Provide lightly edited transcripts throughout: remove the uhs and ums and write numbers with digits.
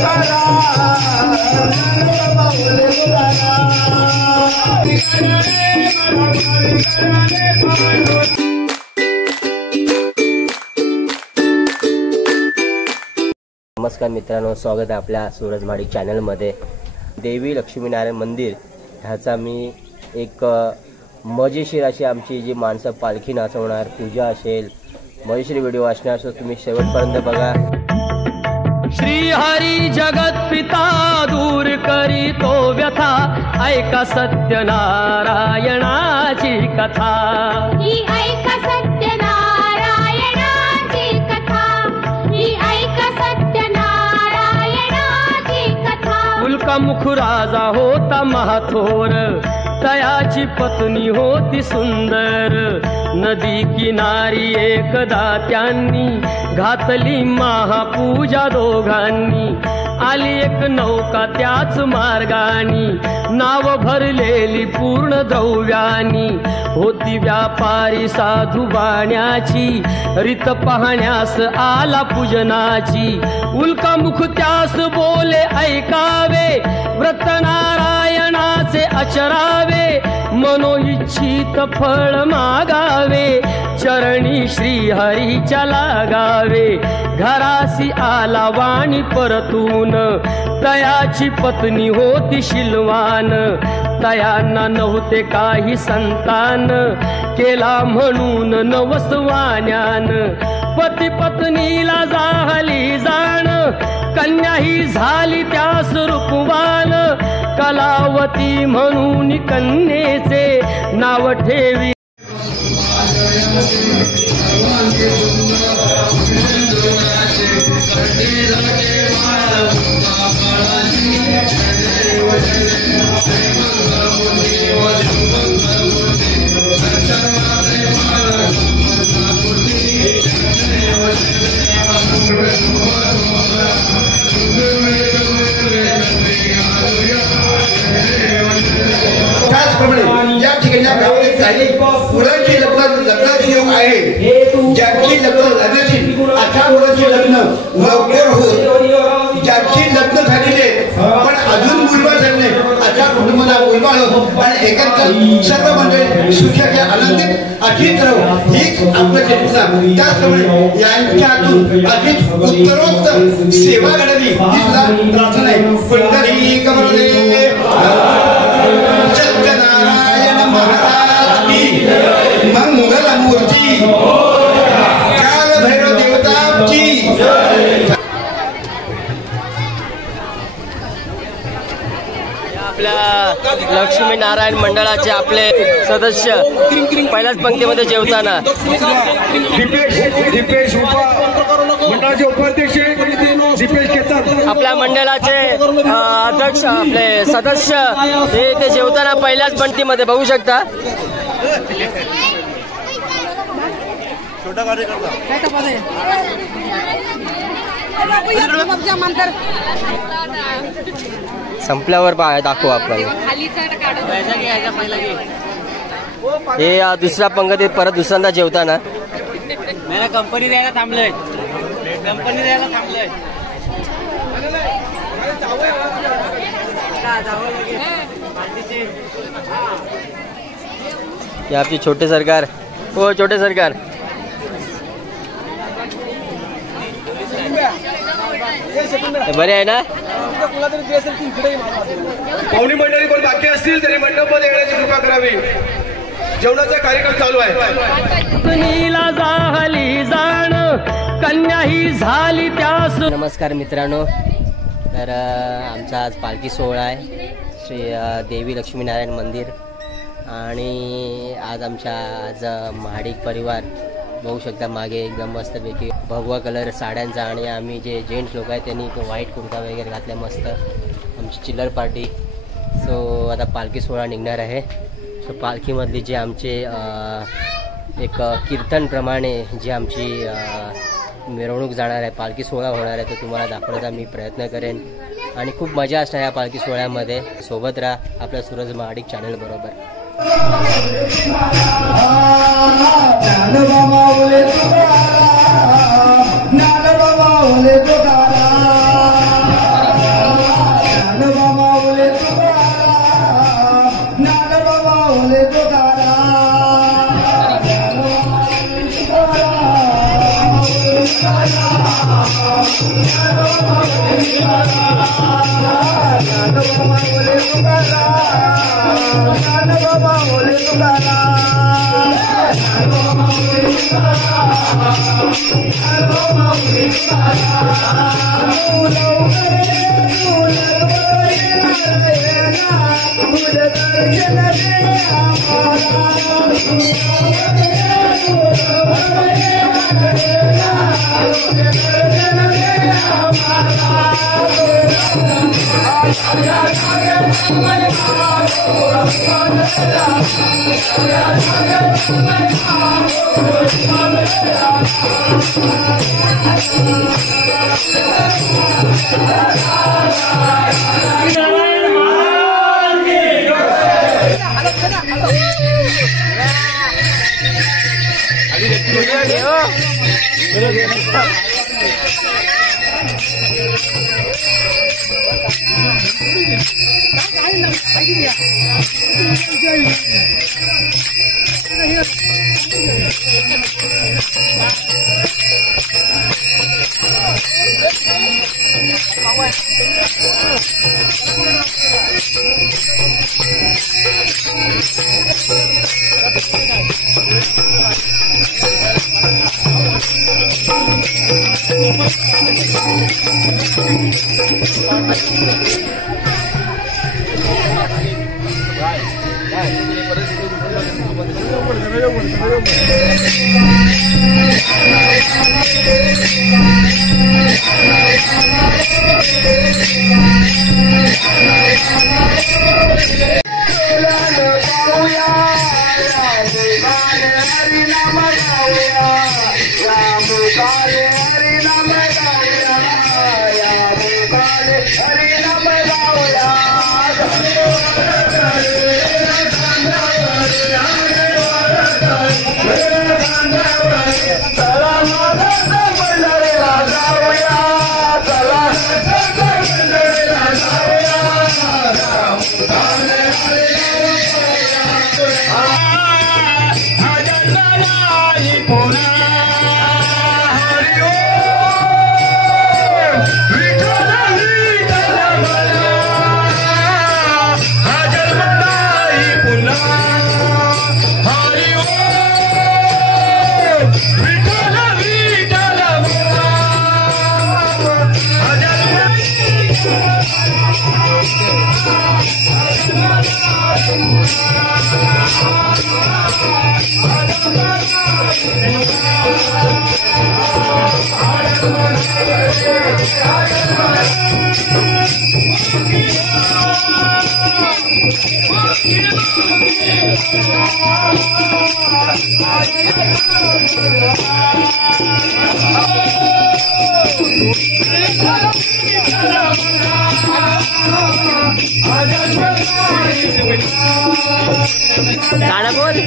नमस्कार मित्रांनो, स्वागत आहे आपल्या सूरज महाडिक चॅनलमध्ये। देवी लक्ष्मीनारायण मंदिर ह्याचा मी एक मजेशीर अशी आमची जी माणसं पालखी नाचवणार, पूजा असेल, मजेशीर व्हिडिओ असणार, सो तुम्ही शेवटपर्यंत बघा। श्री हरी जगत पिता दूर करीतो व्यथा, ऐका सत्यनारायणाची कथा। ही ऐका सत्यनारायणाची कथा, ही ऐका सत्यनारायणाची कथा। उल्कामुख राजा होता महाथोर, तयाची पत्नी होती सुंदर। नदी किनारी एकदा त्यांनी घातली महापूजा दोघांनी। आली एक नौका त्याच मार्गानी, नाव भरलेली पूर्ण द्रव्यानी। होती व्यापारी साधू बाण्याची, रीत पाहण्यास आला पूजनाची। उल्कामुख त्यास बोले ऐकावे, व्रत नारायणाचे आचरावे। मनोइच्छित फळ मागावे, चरणी श्री हरीच्या लागावे। घरासी आला वाणी परतून, तयाची पत्नी होती शिलवान। तयांना नव्हते काही संतान, केला म्हणून नवसवान्यान। पती पत्नीला झाली जाण, कन्या ही झाली त्यास रूपवान। कलावती म्हणून कन्येचे नाव ठेवी। या ठिकाणी मुलांची लग्नाची योग आहे, ज्यांची लग्न झाल्याची 18 वर्षाची लग्न लवकर होत, ज्यांची लग्न झालेले पण अजून मुलबाळ झाले, अशा कुटुंबाला मुलबाळ आणि एकत्र सर्व मंडळी सुखाच्या आनंदित अशीच राहू हीच आपलं चेतना। त्याचप्रमाणे यांच्या हातून अशीच उत्तरोत्तर सेवा घडावी ही सुद्धा प्रार्थना आहे। पंढरी कमरले सत्यनारायण महाराज की मंगल मूर्ती, काल भैरव देवता की। आपल्या लक्ष्मी नारायण मंडळाचे आपले सदस्य पहिल्याच पंक्तीमध्ये जेवताना दीपेश मंडळाचे उपाध्यक्ष दीपेश केतन, आपल्या मंडळाचे अध्यक्ष आपले सदस्य हे ते जेवताना पहिल्याच पंक्तीमध्ये बघू शकता। छोटा कार्यकर्ता संपल्यावर दाखवू आपण। हे दुसऱ्या पंक्तीत परत दुसऱ्यांदा जेवताना कंपनी द्यायला थांबलोय, कंपनी द्यायला थांबलोय। हे आपली छोटे सरकार, हो छोटे सरकार। बरे आहे ना? पाहुणी मंडळी कोण बाकी असतील तरी मंडपमध्ये येण्याची कृपा करावी, जेवणाचा कार्यक्रम चालू आहे। पत्नीला झाली जाण, कन्या ही झाली त्यास। नमस्कार मित्रांनो, तर आमचा आज पालखी सोहळा आहे श्री देवी लक्ष्मीनारायण मंदिर। आणि आज महाडिक परिवार बघू शकता मागे एकदम मस्तपैकी भगवा कलर साड्यांचा, आणि आम्ही जे जेंट्स लोक आहेत त्यांनी व्हाईट कुर्ता वगैरे घातल्या मस्त, आमची चिल्लर पार्टी। सो आता पालखी सोहळा निघणार आहे। सो पालखीमधली जे आमचे एक कीर्तनप्रमाणे जी आमची मिरवणूक जाणार आहे, पालखी सोहळा होणार आहे, तो तुम्हाला दाखवण्याचा मी प्रयत्न करेन। आणि खूप मजा असणार या पालखी सोहळ्यामध्ये। सोबत राहा आपल्या सूरज महाडिक चॅनल बरोबर। गाना बोल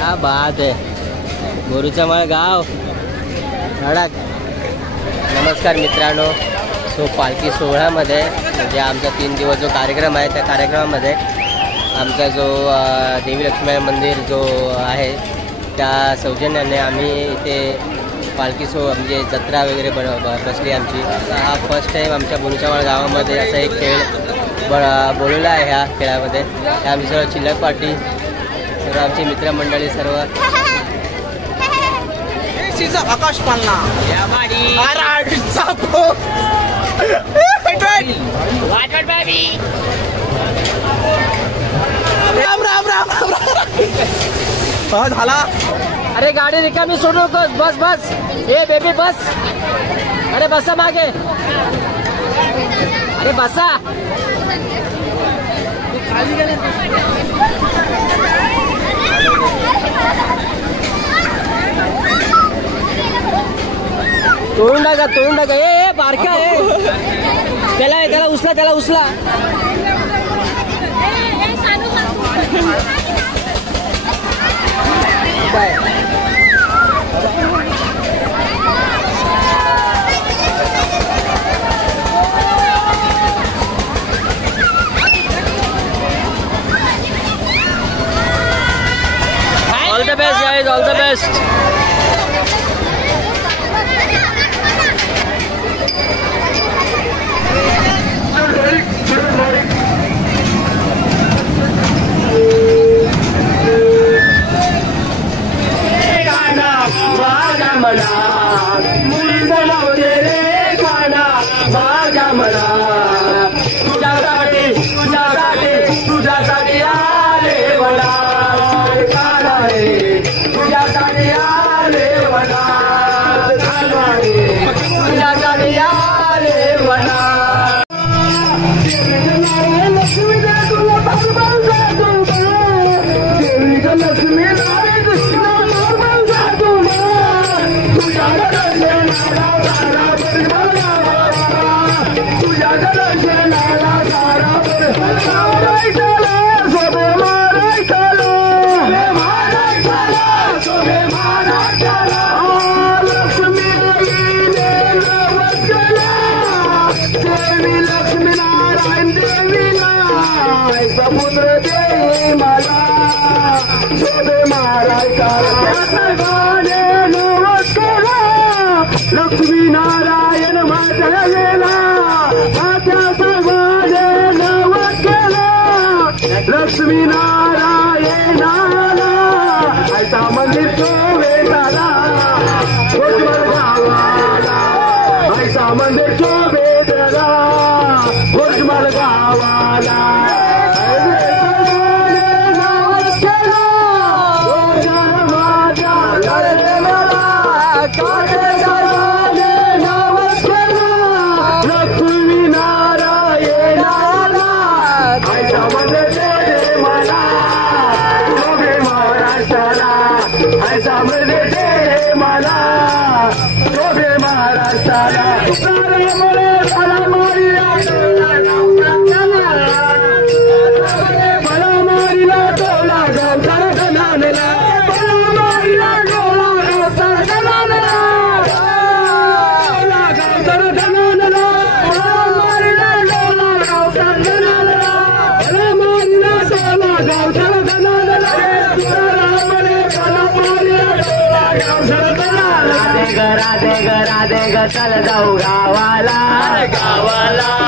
क्या बात है, बोरूचमाळ गाव धडक. नमस्कार मित्रांनो, तो पालखी सोहळ्यामध्ये म्हणजे आमचा 3 दिवस जो कार्यक्रम आहे त्या कार्यक्रमामध्ये आमचा जो देवी लक्ष्मी मंदिर जो आहे त्या सौजन्याने आम्ही इथे पालखी म्हणजे जत्रा वगैरे बसली आमची. हा फर्स्ट टाईम आमच्या बोलुचामाळ गावामध्ये असा एक खेळ बोलवला आहे. ह्या खेळामध्ये आमची सर्व चिल्लक पार्टी, सर्व आमची मित्रमंडळी सर्व. आकाश पालना झाला. अरे गाडी रिकामी सोडू नकोस, बस बस. ए बेबी बस. अरे बसा मागे. अरे बसा. तोडून टाका. ए बारका आहे. त्याला उचला. काय all the best guys, all the best. तुझ्यासाठी आले वडा तुझ्यासाठी आले वडा तुझ्यासाठी आले वडा. समुद्र दे मला शोधे महाराज लक्ष्मी नारायण माझ्या गेला माझ्या सर्वाने नवस केला. लक्ष्मी नारायणाला ऐसा मंदिर शोभे झाला गावाला. ऐसा मंदिर शोभे झाला भोजमल गावाला. राधे ग चल जाऊ गावाला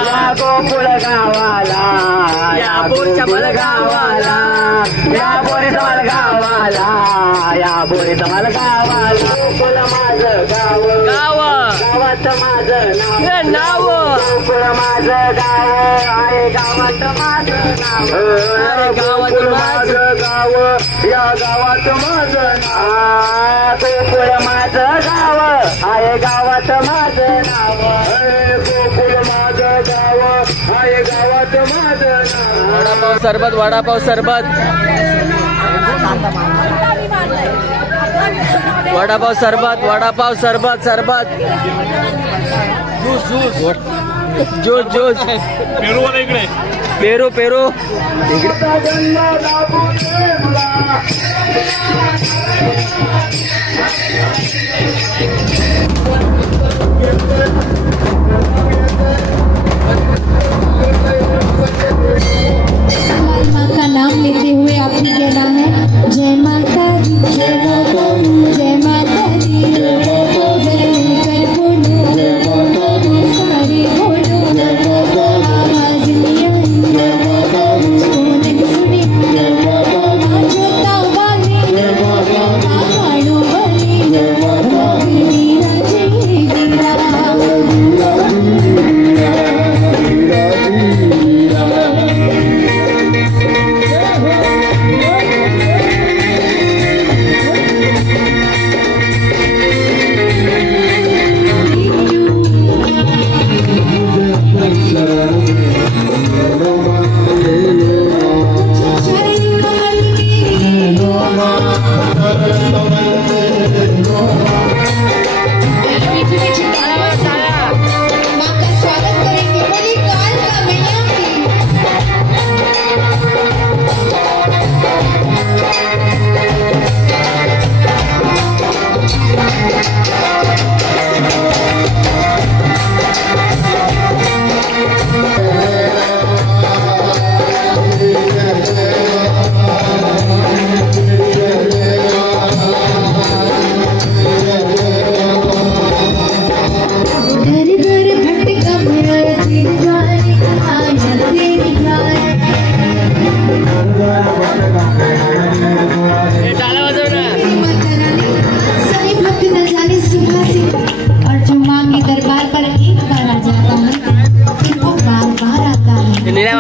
या गोकुळ गावाला या बोरीचमल गावाला या बोरीचमल गावाला या बोरीचमल गावाला. गोकुळ माझं गाव गावात माझं नाव गोकुळ माझं गाव आहे गावात माझं नाव गावात माझं गाव या गावात माझं नाव. गोकुळ माझं गाव आहे गावात माझं नाव गोकुळ माझं गाव आहे गावात माझं नाव. वडापाव सरबत, वडापाव सरबत, वडापाव सरबत, वडापाव सरबत, सरबत, ज्यूस ज्यूस पेरू वाला इकडे पेरू पेरू इकडे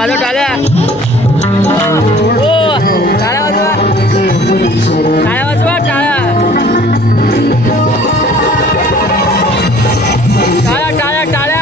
वाजवा टाळ्या. हो टाळ्या वाजवा, टाळ्या वाजवा, टाळ्या टाळ्या टाळ्या टाळ्या.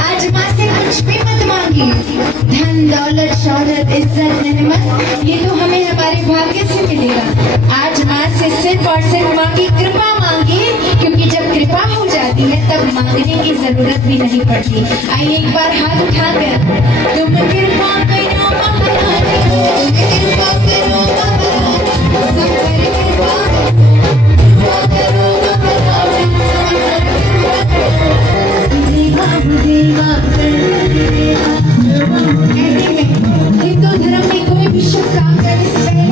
आज माँ से कुछ भी मत मांगी, धन दौलत शौहरत इज्जत नेमत ये तो हमें हमारे भाग्य से मिलेगा। आज माँ से सिर्फ और सिर्फ माँ की कृपा मांगी, क्योंकि जब कृपा हो जाती है तब मांगने की जरूरत भी नहीं पड़ती। आइए एक बार हाथ उठाकर तुम कृपा करो महारानी, तुम कृपा करो महारानी, सब पर कृपा करो महारानी, हिंदू धर्म में कोई भी शुभ काम करने से पहले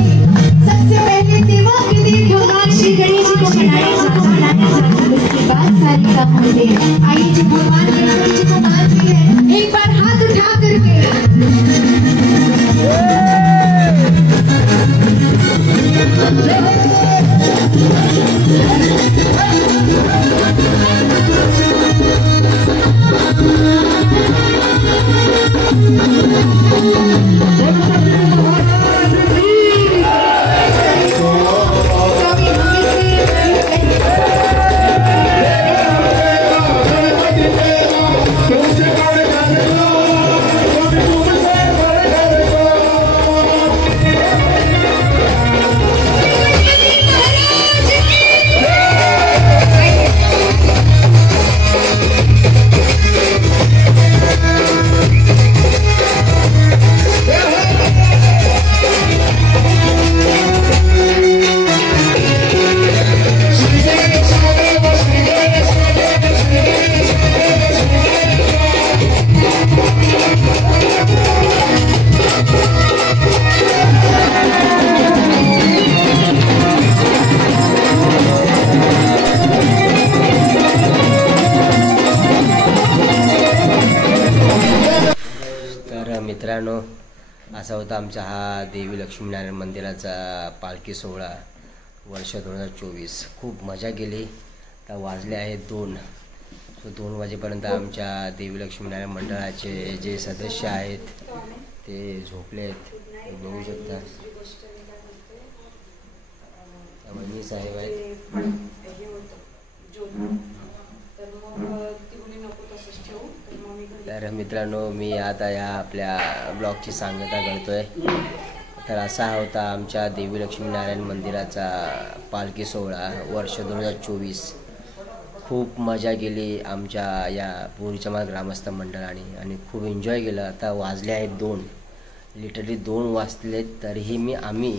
सबसे पहले देवों के देव भगवान श्री गणेश जी को मनाया जाता है, उसके बाद सारे काम होते हैं। आइए जब भगवान गणेश जी को मानते हैं एक बार हाथ उठा करके मित्रांनो, असा होता आमचा हा देवी लक्ष्मीनारायण मंदिराचा पालखी सोहळा वर्ष 2024. खूप मजा केली. आता वाजले आहेत 2. सो 2 वाजेपर्यंत आमच्या देवी लक्ष्मीनारायण मंडळाचे जे सदस्य आहेत ते झोपले आहेत, बघू शकता. वहिनी साहेब आहेत. तर मित्रांनो, मी आता या आपल्या ब्लॉगची सांगता करतोय. तर असा होता आमच्या देवी लक्ष्मीनारायण मंदिराचा पालखी सोहळा वर्ष 2024. खूप मजा केली आमच्या या बोरीचमाळ ग्रामस्थ मंडळाने आणि खूप एन्जॉय केलं. आता वाजले आहेत 2, लिटरली 2 वाजलेत, तरीही आम्ही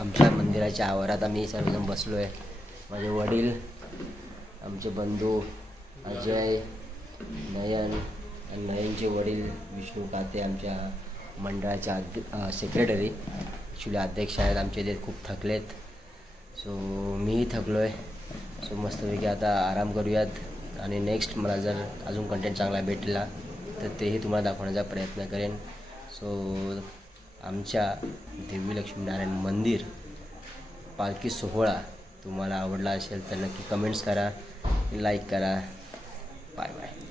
आमच्या मंदिराच्या आवारात आम्ही सर्वजण बसलो आहे. माझे वडील, आमचे बंधू अजय, नयन आणि नयनचे वडील विष्णू काते आमच्या मंडळाच्या सेक्रेटरी, ॲक्च्युली अध्यक्ष आहेत आमचे. ते खूप थकलेत. सो मीही थकलो आहे. सो मस्तपैकी आता आराम करूयात आणि नेक्स्ट मला जर अजून कंटेंट चांगला भेटला तर तेही तुम्हाला दाखवण्याचा प्रयत्न करेन. सो आमच्या देवी लक्ष्मीनारायण मंदिर पालखी सोहळा तुम्हाला आवडला असेल तर नक्की कमेंट्स करा, लाईक करा. Bye bye.